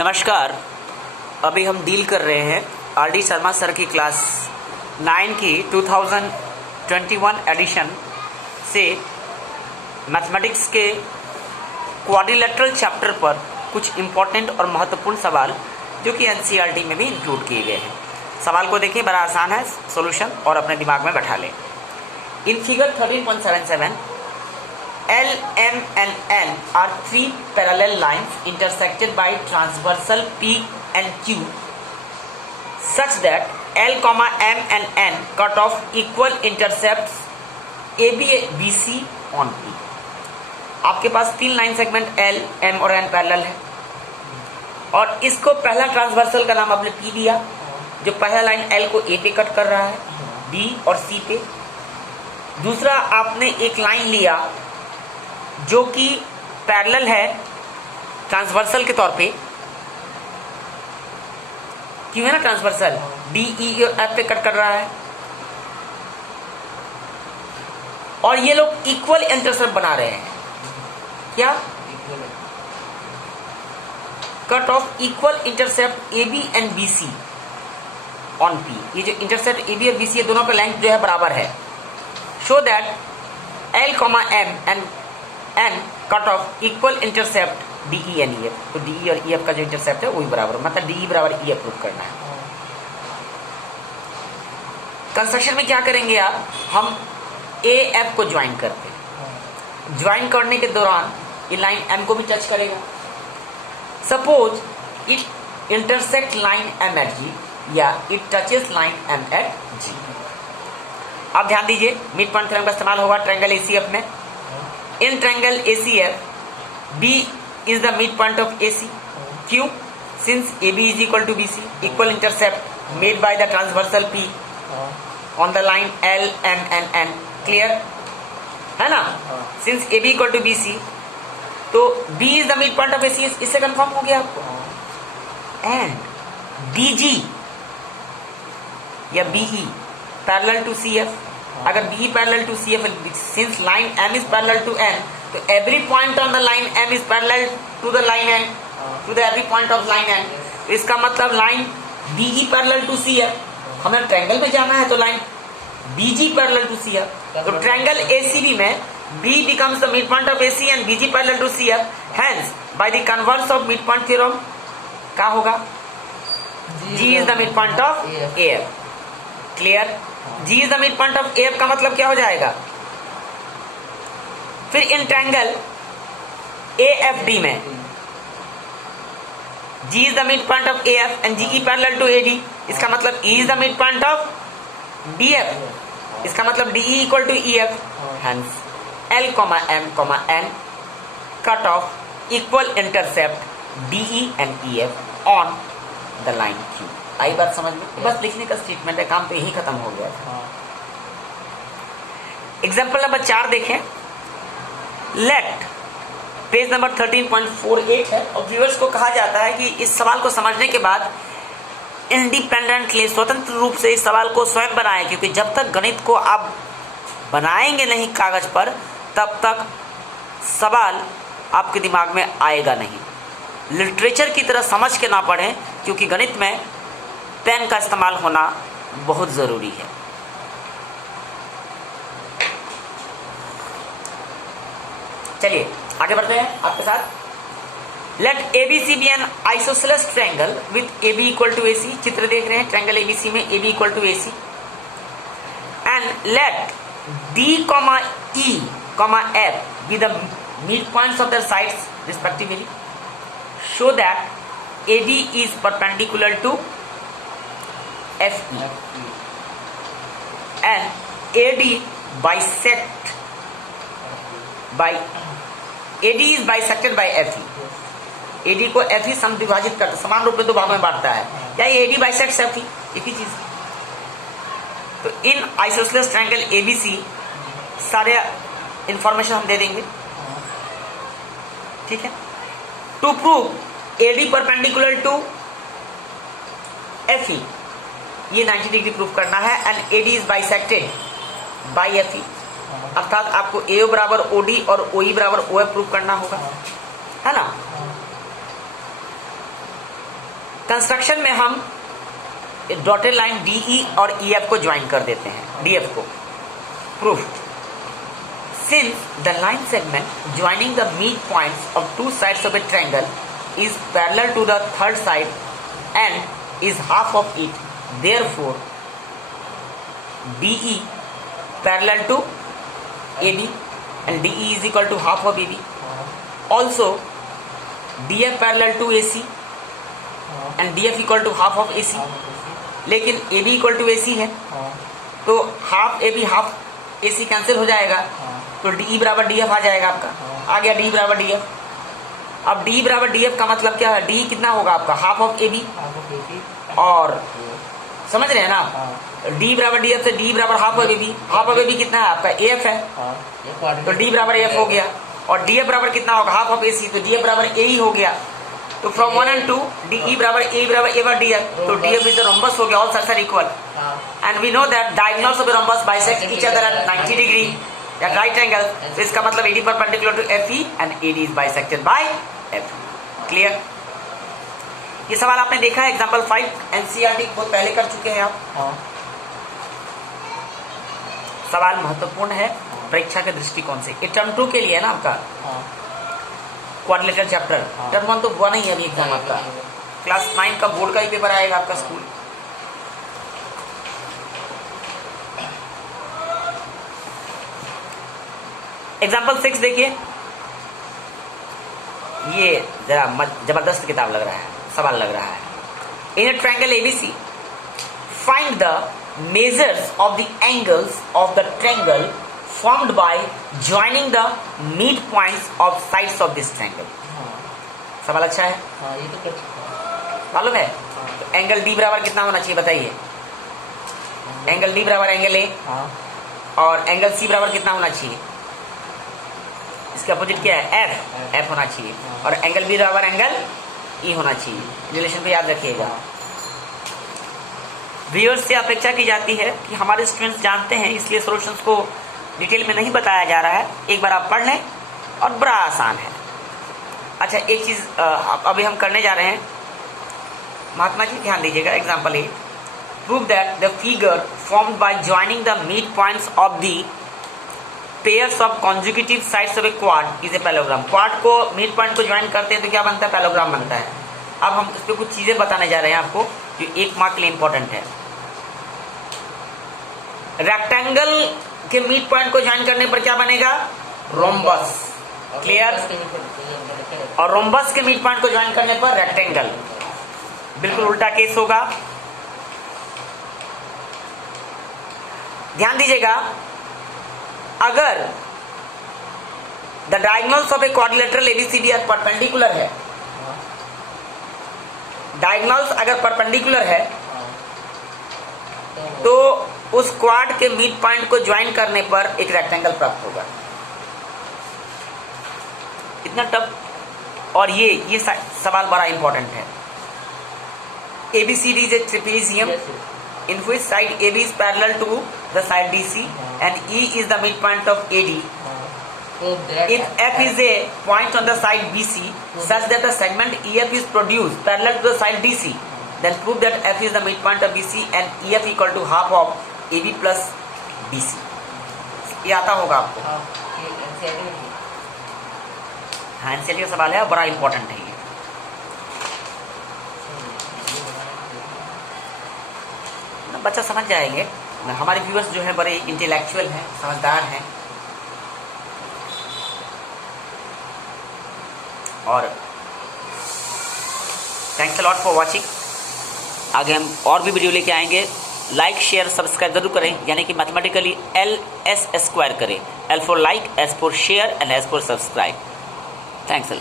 नमस्कार। अभी हम डील कर रहे हैं आर.डी. शर्मा सर की क्लास 9 की 2021 एडिशन से मैथमेटिक्स के क्वाड्रिलेटरल चैप्टर पर कुछ इम्पोर्टेंट और महत्वपूर्ण सवाल जो कि एनसीईआरटी में भी इंक्लूड किए गए हैं। सवाल को देखें, बड़ा आसान है सॉल्यूशन, और अपने दिमाग में बैठा लें। In figure 13.77 L, M and N are three parallel lines intersected by transversal P and Q such that L, M and N cut off equal intercepts AB, BC on P। आपके पास तीन line segment L, M और N parallel है और इसको पहला transversal का नाम आपने P दिया, जो पहला लाइन L को A पे कट कर रहा है, B और C पे। दूसरा आपने एक लाइन लिया जो कि पैरेलल है ट्रांसवर्सल के तौर पे, क्यों है ना ट्रांसवर्सल, डी ई एफ पे कट कर रहा है, और ये लोग इक्वल इंटरसेप्ट बना रहे हैं। क्या? Cut off equal intercept A B and B C on P. ये जो इंटरसेप्ट ए बी और बी सी दोनों का लेंथ जो है बराबर है। Show that L, M and N cut off equal intercept D E N E F. तो डी ई और ई एफ का जो इंटरसेप्ट है वही बराबर, मतलब डी ई बराबर ई एफ प्रूफ करना है। कंस्ट्रक्शन में क्या करेंगे आप, हम ए एफ को ज्वाइन करते हैं। ज्वाइन करने के दौरान ये लाइन एम को भी टच करेगा। Suppose it intersect line M at G या it touches line M at G. अब ध्यान दीजिए, मिड पॉइंट थ्योरम का इस्तेमाल होगा ट्रायंगल एसीएफ में। In triangle ACF, B is the midpoint of AC. Q, since AB is equal to BC, equal intercept made by the transversal P on the line L, M and N. Clear? है ना? Since AB equal to BC, तो B is the midpoint of AC, इससे confirm हो गया आपको। And DG या BE parallel to CF। अगर B parallel to CF, since line M is parallel to N, तो every point on the line M is parallel to the line N, to the every point of line N। तो इसका मतलब line BE parallel to CF, हमें triangle में जाना है तो line BG parallel to CF। तो ट्रायंगल ACB में B becomes the midpoint of AC and BG parallel to CF, hence by the converse of midpoint theorem क्या होगा, G is the midpoint of AF। Clear? G is the midpoint of AF का मतलब क्या हो जाएगा, फिर in triangle AFD में G is the midpoint of AF and GE parallel to AD, इसका मतलब E is the midpoint of DF, इसका मतलब DE equal to EF, hence L, M, N cut off equal intercept DE and EF on the line Q। आई बात समझ में? बस लिखने का स्टेटमेंट है, काम तो यही खत्म हो गया था। एग्जाम्पल नंबर 4 देखें। लेट, पेज नंबर 13.48 है, और व्यूअर्स को कहा जाता है कि इस सवाल को समझने के बाद इंडिपेंडेंटली, स्वतंत्र रूप से इस सवाल को स्वयं बनाएं, क्योंकि जब तक गणित को आप बनाएंगे नहीं कागज पर, तब तक सवाल आपके दिमाग में आएगा नहीं। लिटरेचर की तरह समझ के ना पढ़ें, क्योंकि गणित में पेन का इस्तेमाल होना बहुत जरूरी है। चलिए आगे बढ़ते हैं आपके साथ। Let ABC be an isosceles triangle with AB equal to AC। चित्र देख रहे हैं, ट्रायंगल ABC में AB equal to AC, and let D, E, F be the midpoints of their sides respectively. Show that AD is perpendicular to FE and AD bisect by AD is bisected by FE। AD को FE समद्विभाजित करता, समान रूप में दो भागों में बांटता है, या ये AD bisects FE, एक ही चीज। तो इन आइसोसेलेस ट्रायंगल ABC सारे इंफॉर्मेशन हम दे देंगे, ठीक है। To prove AD perpendicular to FE, ये 90 डिग्री प्रूफ करना है, and AD is bisected by FE, अर्थात आपको AO बराबर OD और OE बराबर OF प्रूफ करना होगा, है ना। कंस्ट्रक्शन में हम डॉटेड लाइन DE और EF को ज्वाइन कर देते हैं, DF को। Proof, since the line segment joining the mid points of two sides of A triangle is parallel to the third side and is half of it, therefore BE parallel to AB and DE is equal to half of AB. Also DF parallel to AC and DF equal to half of AC. लेकिन AB equal to AC है तो half AB half AC cancel हो जाएगा, तो DE बराबर DF आ जाएगा आपका। आ गया D बराबर DF। अब D बराबर DF का मतलब क्या है? D कितना होगा आपका? Half of AB। और समझ रहे हैं ना, D बराबर DF से D बराबर half of AB। Half of AB कितना है आपका? AF है, तो D बराबर AF हो गया। और DF बराबर कितना होगा? हाफ ऑफ AC, तो DF बराबर AE हो गया। तो फ्रॉम 1 and 2 DE बराबर A बराबर A बार DF, तो DF इज द रोम्बस हो गया, all sides are equal. And we know that diagonals of a rhombus bisect each other at 90 डिग्री at right angle, so इसका मतलब AD perpendicular to FE and AD is bisected by FE। Clear? ये सवाल आपने देखा है example 5 NCERT बहुत पहले कर चुके हैं आप। सवाल महत्वपूर्ण है परीक्षा के दृष्टिकोण से। ये टर्म 2 के लिए है ना आपका क्वाड्रिलेटरल चैप्टर। टर्म 1 तो हुआ नहीं है अभी एग्जाम आपका। क्लास 9 का बोर्ड का ही पेपर आएगा आपका स्कूल। एग्जाम्पल 6 देखिए, ये जरा जबरदस्त किताब लग रहा है, सवाल लग रहा है। In a triangle ABC find the measures of the angles of the triangle formed by joining the mid points of sides of this triangle. सवाल अच्छा है, ये तो कर चुका मालूम है। तो एंगल D बराबर कितना होना चाहिए बताइए? एंगल D बराबर एंगल A और एंगल C बराबर कितना होना चाहिए? इसका अपोजिट क्या है? F होना चाहिए। और एंगल B बराबर एंगल E होना चाहिए। रिलेशन पे याद रखिएगा। व्यूअर्स से अपेक्षा की जाती है कि हमारे स्टूडेंट्स जानते हैं, इसलिए सॉल्यूशंस को डिटेल में नहीं बताया जा रहा है। एक बार आप पढ़ लें और बड़ा आसान है। अच्छा, एक चीज अभी हम करने जा रहे हैं, महात्मा जी ध्यान दीजिएगा। Example 8, prove that the figure formed by joining the mid points of the pairs of conjugative sides of A quad is a parallelogram. Quad को मिड पॉइंट को ज्वाइन करते हैं तो क्या बनता है? पैलोग्राम बनता है। अब हम इस पे कुछ चीजें बताने जा रहे हैं आपको जो 1 मार्क के लिए इंपॉर्टेंट है। रेक्टेंगल के मिड पॉइंट को ज्वाइन करने पर क्या बनेगा? रोम्बस। क्लियर? और रोम्बस के मिड पॉइंट को ज्वाइन करने पर रेक्टेंगल। बिल्कुल उल्टा केस होगा। ध्यान दीजिएगा, अगर the diagonals of a quadrilateral ABCD are perpendicular है, डायगोनल्स अगर परपेंडिकुलर है तो उस क्वाड के मिड पॉइंट को ज्वाइन करने पर एक रेक्टेंगल प्राप्त होगा। इतना टफ। और ये सवाल बड़ा इंपॉर्टेंट है। ABCD is a trapezium in which side AB is parallel to the side DC and E is the midpoint of AD. If F is a point on the side BC such that the segment EF is produced parallel to the side DC, then prove that F is the midpoint of BC and EF equal to half of AB plus BC. ये आता होगा आपको। हाँ, NCERT का सवाल है, बड़ा important है ये। बच्चा समझ जाएंगे। हमारे व्यूअर्स जो है बड़े इंटेलेक्चुअल हैं, समझदार हैं। और thanks a lot for watching. आगे हम और भी वीडियो लेके आएंगे। लाइक शेयर सब्सक्राइब जरूर करें, यानी कि मैथमेटिकली LS स्क्वायर करें। L for like, S for share and S for subscribe. Thanks a lot.